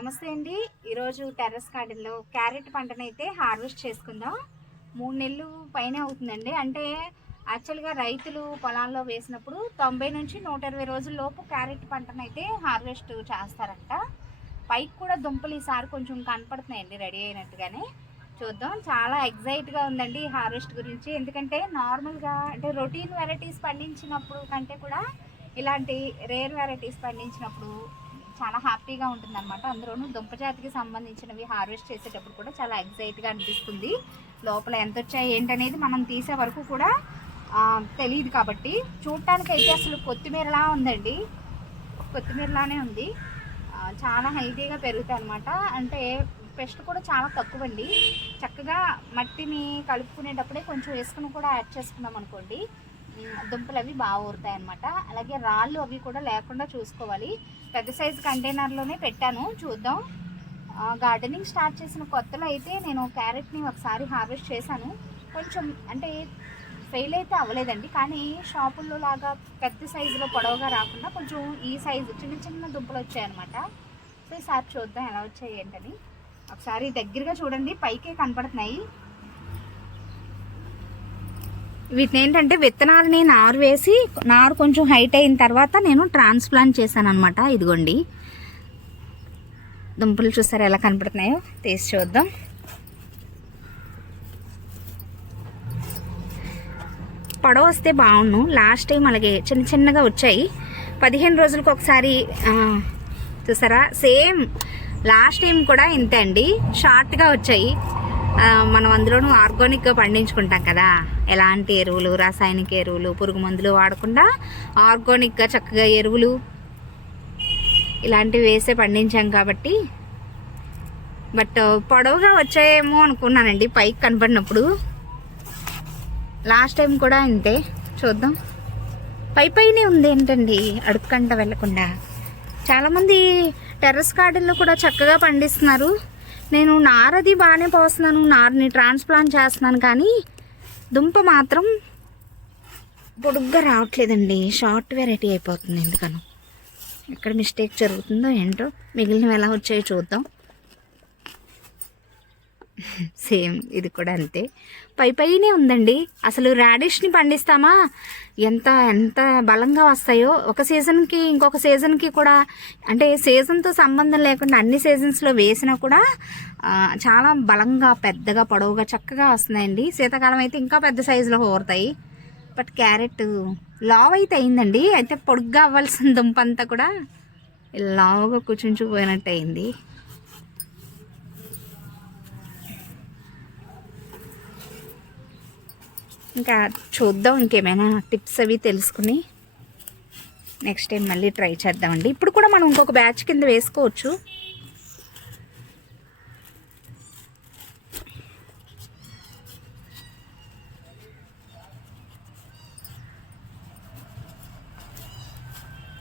నమస్తే అండి. ఈరోజు టెర్రస్ గార్డెన్లో క్యారెట్ పంటనైతే హార్వెస్ట్ చేసుకుందాం. 3 నెలలు పైనే అవుతుందండి. అంటే యాక్చువల్గా రైతులు పొలాల్లో వేసినప్పుడు 90 నుంచి 120 రోజుల్లోపు క్యారెట్ పంటనైతే హార్వెస్ట్ చేస్తారంట. పైకి కూడా దుంపలు ఈసారి కొంచెం కనపడుతున్నాయండి రెడీ అయినట్టుగానే. చూద్దాం. చాలా ఎగ్జైట్గా ఉందండి ఈ హార్వెస్ట్ గురించి. ఎందుకంటే నార్మల్గా అంటే రొటీన్ వెరైటీస్ పండించినప్పుడు కంటే కూడా ఇలాంటి రేర్ వెరైటీస్ పండించినప్పుడు చాలా హ్యాపీగా ఉంటుందన్నమాట. అందులోనూ దుంప జాతికి సంబంధించినవి హార్వెస్ట్ చేసేటప్పుడు కూడా చాలా ఎగ్జైట్గా అనిపిస్తుంది. లోపల ఎంత వచ్చాయి ఏంటనేది మనం తీసే వరకు కూడా తెలియదు. కాబట్టి చూడటానికి అయితే అసలు కొత్తిమీరలా ఉందండి, కొత్తిమీరలానే ఉంది. చాలా హెల్తీగా పెరుగుతాయి అన్నమాట. అంటే పెస్ట్ కూడా చాలా తక్కువ అండి. చక్కగా మట్టిని కలుపుకునేటప్పుడే కొంచెం వేసుకుని కూడా యాడ్ చేసుకున్నాం అనుకోండి, దుంపలు అవి బాగా ఊరుతాయి అన్నమాట. అలాగే రాళ్ళు అవి కూడా లేకుండా చూసుకోవాలి. పెద్ద సైజు కంటైనర్లోనే పెట్టాను. చూద్దాం. గార్డెనింగ్ స్టార్ట్ చేసిన కొత్తలో అయితే నేను క్యారెట్ని ఒకసారి హార్వెస్ట్ చేశాను. కొంచెం అంటే ఫెయిల్ అయితే అవ్వలేదండి, కానీ షాపుల్లో లాగా పెద్ద సైజులో పొడవుగా రాకుండా కొంచెం ఈ సైజు చిన్న చిన్న దుంపలు వచ్చాయన్నమాట. సో ఈసారి చూద్దాం ఎలా వచ్చాయి ఏంటని. ఒకసారి దగ్గరగా చూడండి, పైకే కనపడుతున్నాయి. వీటిని ఏంటంటే విత్తనాలని నారు వేసి నారు కొంచెం హైట్ అయిన తర్వాత నేను ట్రాన్స్ప్లాంట్ చేశాను అనమాట. ఇదిగోండి దుంపలు చూసారా ఎలా కనపడుతున్నాయో, తీసి చూద్దాం. పొడవ వస్తే బాగుండు. లాస్ట్ టైం అలాగే చిన్న చిన్నగా వచ్చాయి. 15 రోజులకు ఒకసారి చూసారా, సేమ్ లాస్ట్ టైం కూడా ఇంతే అండి, షార్ట్గా వచ్చాయి. మనం అందులోనూ ఆర్గానిక్గా పండించుకుంటాం కదా, ఎలాంటి ఎరువులు, రాసాయనిక ఎరువులు, పురుగు మందులు వాడకుండా ఆర్గానిక్గా చక్కగా ఎరువులు ఇలాంటివి వేసే పండించాం కాబట్టి. బట్ పొడవుగా వచ్చాయేమో అనుకున్నానండి పైకి కనపడినప్పుడు. లాస్ట్ టైం కూడా ఇంతే. చూద్దాం. పైనే ఉంది ఏంటండి అడుక్కంట వెళ్లకుండా. చాలామంది టెర్రస్ గార్డెన్లో కూడా చక్కగా పండిస్తున్నారు. నేను నారది బాగానే పోస్తున్నాను, నారుని ట్రాన్స్ప్లాంట్ చేస్తున్నాను, కానీ దుంప మాత్రం పొడుగ్గా రావట్లేదండి. షార్ట్ వెరైటీ అయిపోతుంది. ఎందుకనో ఎక్కడ మిస్టేక్ జరుగుతుందో ఏంటో. మిగిలినవి ఎలా వచ్చాయో చూద్దాం. సేమ్ ఇది కూడా అంతే, పైనే ఉందండి. అసలు రాడిష్ని పండిస్తామా, ఎంత ఎంత బలంగా వస్తాయో. ఒక సీజన్కి ఇంకొక సీజన్కి కూడా, అంటే సీజన్తో సంబంధం లేకుండా అన్ని సీజన్స్లో వేసినా కూడా చాలా బలంగా పెద్దగా పొడవుగా చక్కగా వస్తున్నాయండి. శీతాకాలం అయితే ఇంకా పెద్ద సైజులో ఊరుతాయి. బట్ క్యారెట్ లావ్ అయితే అయిందండి. అయితే పొడుగ్గా అవ్వాల్సిన దుంప అంతా కూడా లావుగా కూర్చుంచుకుపోయినట్టు అయింది. ఇంకా చూద్దాం, ఇంకేమైనా టిప్స్ అవి తెలుసుకుని నెక్స్ట్ టైం మళ్ళీ ట్రై చేద్దామండి. ఇప్పుడు కూడా మనం ఇంకొక బ్యాచ్ కింద వేసుకోవచ్చు.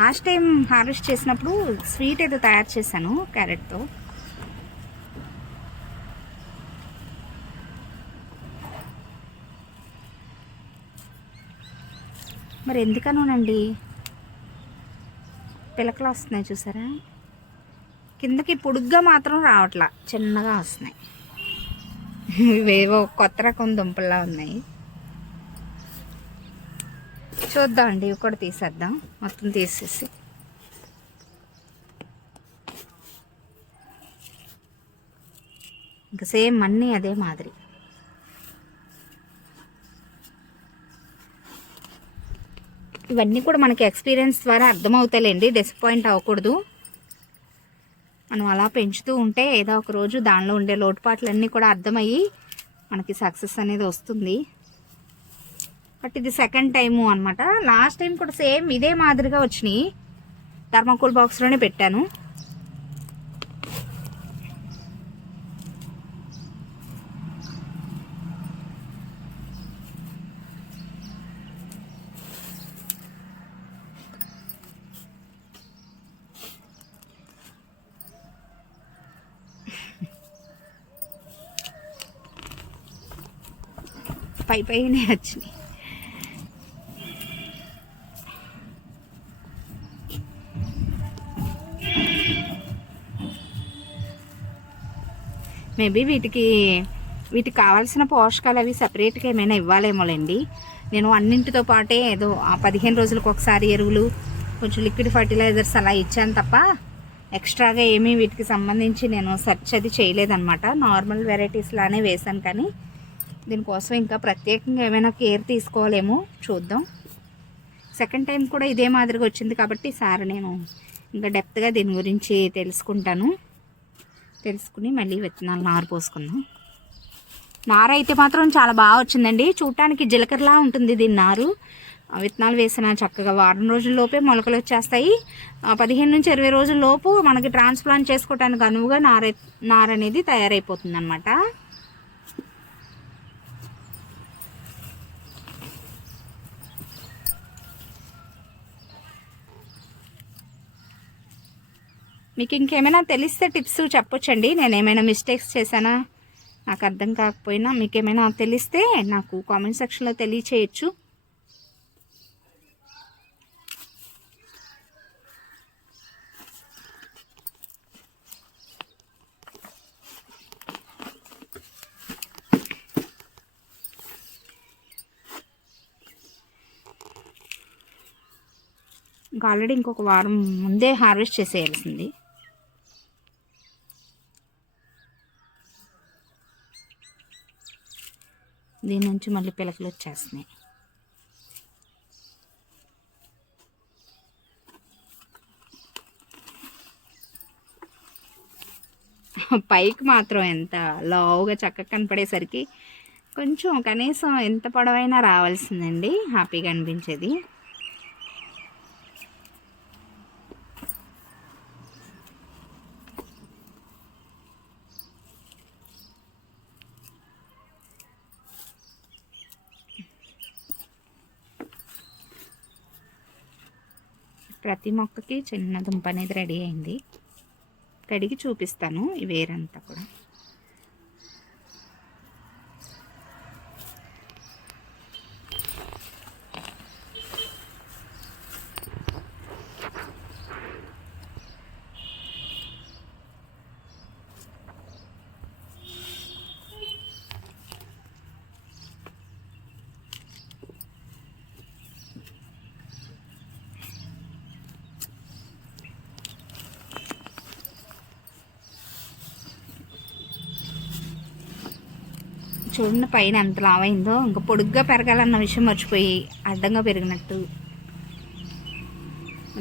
లాస్ట్ టైం హార్వెస్ట్ చేసినప్పుడు స్వీట్ ఏదో తయారు చేశాను క్యారెట్తో. మరి ఎందుకనోనండి పిలకలు వస్తున్నాయి చూసారా, కిందకి పొడుగ్గా మాత్రం రావట్లా, చిన్నగా వస్తున్నాయి. ఇవేవో కొత్త రకం దుంపల్లా ఉన్నాయి. చూద్దాం అండి, ఇవి కూడా తీసేద్దాం. మొత్తం తీసేసి ఇంకా సేమ్ అన్నీ అదే మాదిరి. ఇవన్నీ కూడా మనకి ఎక్స్పీరియన్స్ ద్వారా అర్థమవుతాయండి, డిసప్పాయింట్ అవ్వకూడదు. మనం అలా పెంచుతూ ఉంటే ఏదో ఒక రోజు దానిలో ఉండే లోటుపాట్లన్నీ కూడా అర్థమయ్యి మనకి సక్సెస్ అనేది వస్తుంది. బట్ ఇది సెకండ్ టైము అనమాట. లాస్ట్ టైం కూడా సేమ్ ఇదే మాదిరిగా వచ్చినాయి. థర్మాకోల్ బాక్స్లోనే పెట్టాను. పైనే వచ్చినాయి. మేబీ వీటికి కావాల్సిన పోషకాలు అవి సపరేట్గా ఏమైనా ఇవ్వాలేమోలేండి. నేను అన్నింటితో పాటే ఏదో ఆ 15 రోజులకు ఒకసారి ఎరువులు, కొంచెం లిక్విడ్ ఫర్టిలైజర్స్ అలా ఇచ్చాను తప్ప ఎక్స్ట్రాగా ఏమీ వీటికి సంబంధించి నేను సెర్చ్ అది చేయలేదన్నమాట. నార్మల్ వెరైటీస్ లానే వేశాను, కానీ దీనికోసం ఇంకా ప్రత్యేకంగా ఏమైనా కేర్ తీసుకోవాలేమో చూద్దాం. సెకండ్ టైం కూడా ఇదే మాదిరిగా వచ్చింది కాబట్టి ఈసారి నేను ఇంకా డెప్త్గా దీని గురించి తెలుసుకుని మళ్ళీ విత్తనాలు నారు పోసుకుందాం. నార అయితే మాత్రం చాలా బాగా వచ్చిందండి. చూడటానికి జీలకర్రలా ఉంటుంది దీని నారు. విత్తనాలు వేసిన చక్కగా వారం రోజుల్లోపే మొలకలు వచ్చేస్తాయి. 15 నుంచి 20 రోజుల్లోపు మనకి ట్రాన్స్ప్లాంట్ చేసుకోవడానికి అనువుగా నార అనేది తయారైపోతుంది అన్నమాట. మీకు ఇంకేమైనా తెలిస్తే టిప్స్ చెప్పొచ్చండి. నేను ఏమైనా మిస్టేక్స్ చేశానా, నాకు అర్థం కాకపోయినా మీకు ఏమైనా తెలిస్తే నాకు కామెంట్ సెక్షన్లో తెలియచేయచ్చు. ఇంకా ఆల్రెడీ ఇంకొక వారం ముందే హార్వెస్ట్ చేసేయాల్సింది. దీని నుంచి మళ్ళీ పిలకలు వచ్చేస్తున్నాయి. పైకి మాత్రం ఎంత లావుగా చక్కగా కనపడేసరికి కొంచెం కనీసం ఎంత పొడవైనా రావాల్సిందండి, హ్యాపీగా అనిపించేది. ప్రతి మొక్కకి చిన్న దుంప అనేది రెడీ అయింది. కడిగి చూపిస్తాను ఈ వేరంతా కూడా. చూడండి పైన ఎంత లావైందో. ఇంకా పొడుగ్గా పెరగాలన్న విషయం మర్చిపోయి అడ్డంగా పెరిగినట్టు.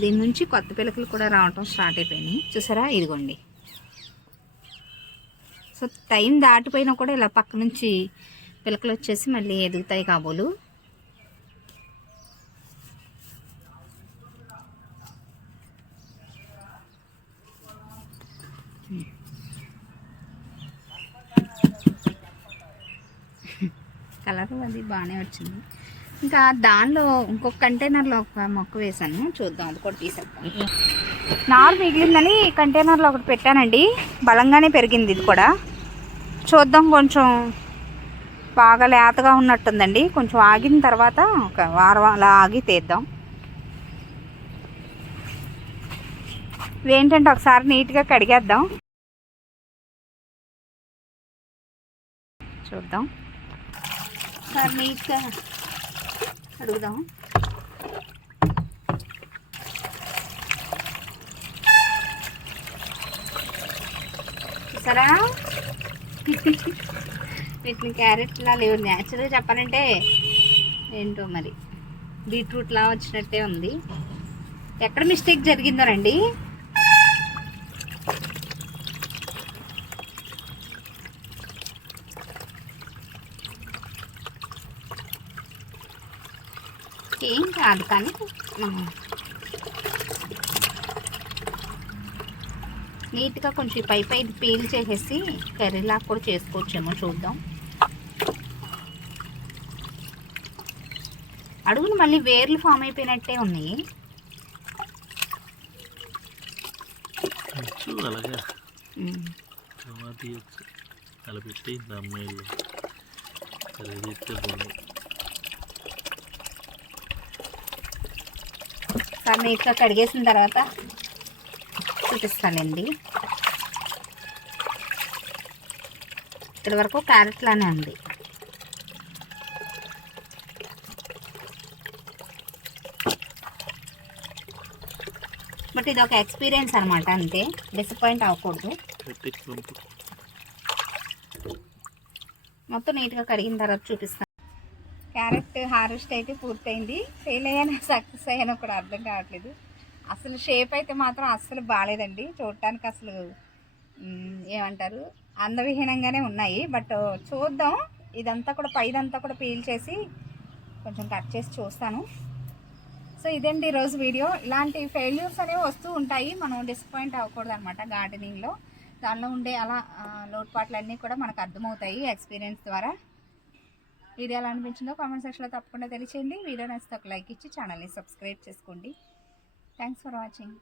దీని నుంచి కొత్త పిలకలు కూడా రావటం స్టార్ట్ అయిపోయినాయి. చూసారా, ఇదిగోండి. సో టైం దాటిపోయినా కూడా ఇలా పక్క నుంచి పిలకలు వచ్చేసి మళ్ళీ ఎదుగుతాయి కాబోలు. కలర్ అది బాగానే వచ్చింది. ఇంకా దానిలో ఇంకొక కంటైనర్లో ఒక మొక్క వేసాను, చూద్దాం అది కూడా తీసేస్తాను. నారు మిగిలిందని కంటైనర్లో ఒకటి పెట్టానండి, బలంగానే పెరిగింది ఇది కూడా. చూద్దాం, కొంచెం బాగా లేతగా ఉన్నట్టుందండి. కొంచెం ఆగిన తర్వాత ఒక వారం అలా ఆగి తీద్దాం. ఇవేంటంటే ఒకసారి నీట్గా కడిగేద్దాం, చూద్దాం. ఒకసారి నీట్గా అడుగుదాం. చూసారా, వీటిని క్యారెట్లా లేవు. న్యాచురల్గా చెప్పాలంటే ఏంటో మరి బీట్రూట్లా వచ్చినట్టే ఉంది. ఎక్కడ మిస్టేక్ జరిగిందో రండి. ఏం కాదు, కానీ నీట్గా కొంచెం పై పీల్ చేసేసి కర్రీలాగా కూడా చేసుకోవచ్చేమో, చూద్దాం. అడుగును మళ్ళీ వేర్లు ఫామ్ అయిపోయినట్టే ఉన్నాయి. సార్ నీట్గా కడిగేసిన తర్వాత చూపిస్తానండి. ఇక్కడ వరకు క్యారెట్ లానే ఉంది. బట్ ఇది ఒక ఎక్స్పీరియన్స్ అనమాట, అంతే, డిసప్పాయింట్ అవ్వకూడదు. మొత్తం నీట్గా కడిగిన తర్వాత చూపిస్తాను. క్యారెట్ హార్వెస్ట్ అయితే పూర్తయింది. ఫెయిల్ అయ్యాను సక్సెస్ అయ్యానో కూడా అర్థం కావట్లేదు. అసలు షేప్ అయితే మాత్రం అస్సలు బాగాలేదండి, చూడటానికి అసలు ఏమంటారు అందవిహీనంగానే ఉన్నాయి. బట్ చూద్దాం, ఇదంతా కూడా పైదంతా కూడా పీల్ చేసి కొంచెం కట్ చేసి చూస్తాను. సో ఇదండి ఈరోజు వీడియో. ఇలాంటి ఫెయిల్యూర్స్ అనేవి వస్తూ ఉంటాయి, మనం డిసప్పాయింట్ అవ్వకూడదు అనమాట. గార్డెనింగ్లో దానిలో ఉండే అలా లోటుపాట్లన్నీ కూడా మనకు అర్థమవుతాయి ఎక్స్పీరియన్స్ ద్వారా. వీడియో ఎలా అనిపించిందో కామెంట్ సెక్షన్లో తప్పకుండా తెలియచేయండి. వీడియో నచ్చితే ఒక లైక్ ఇచ్చి ఛానల్ని సబ్స్క్రైబ్ చేసుకోండి. Thanks for watching.